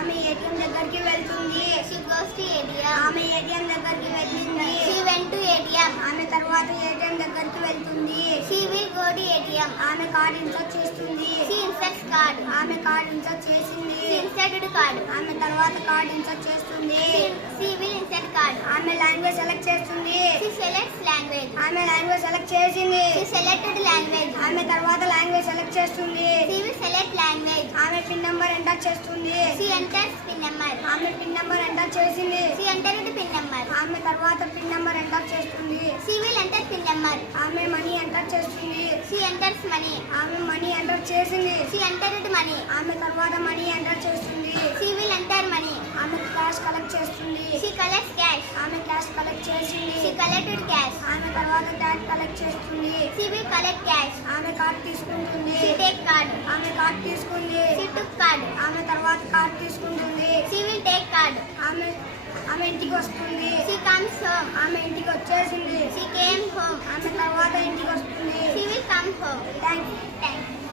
ఆమె ఏటీఎం దగ్గరికి వెళ్తుంది. She goes to ATM. ఆమె ఏటీఎం దగ్గరికి వెళ్ళింది. She went to ATM. ఆమె తర్వాత ఏటీఎం దగ్గరికి వెళ్తుంది. She will go to ATM. ఆమె కార్డ్ ఇన్సర్ట్ చేస్తుంది. She inserts card. ఆమె కార్డ్ ఇన్సర్ట్ చేసింది. She inserted card. ఆమె తర్వాత కార్డ్ ఇన్సర్ట్ చేస్తుంది. She will insert card. ఆమె లాంగ్వేజ్ సెలెక్ట్ చేస్తుంది. She selects language. ఆమె లాంగ్వేజ్ సెలెక్ట్ చేసింది. She selected language. ఆమె తర్వాత లాంగ్వేజ్ సెలెక్ట్ చేస్తుంది. She will select language. ఆమె పిన్ నంబర్ ఎంటర్ చేస్తుంది. She enters pin number. ఆమె పిన్ నంబర్ ఎంటర్ చేసింది. She entered pin number. ఆమె తర్వాత పిన్ నంబర్ ఎంటర్ చేస్తుంది. She will enter pin number. ఆమె మనీ ఎంటర్ చేస్తుంది. She enters money. ఆమె మనీ ఎంటర్ చేసింది. She entered money. ఆమె తర్వాత మనీ ఎంటర్ చేస్తుంది. She will enter money. ఆమె క్యాష్ కలెక్ట్ చేస్తుంది. She collects cash. ఆమె క్యాష్ కలెక్ట్ చేసింది. She collected cash. ఆమె తర్వాత క్యాష్ కలెక్ట్ చేస్తుంది. She will collect cash. ఆమె కార్డ్ తీసుకుంటుంది. She take card. ఆమె కార్డ్ తీసుకుంది. She took card. ఆమె తర్వాత కార్డ్ తీసుకుంటుంది. She will take card. ఆమె ఆమె ఇంటికి వస్తుంది. She comes home. ఆమె ఇంటికి వచ్చేసింది. She came home. ఆమె తర్వాత ఇంటికి వస్తుంది. She will come home. Thank you.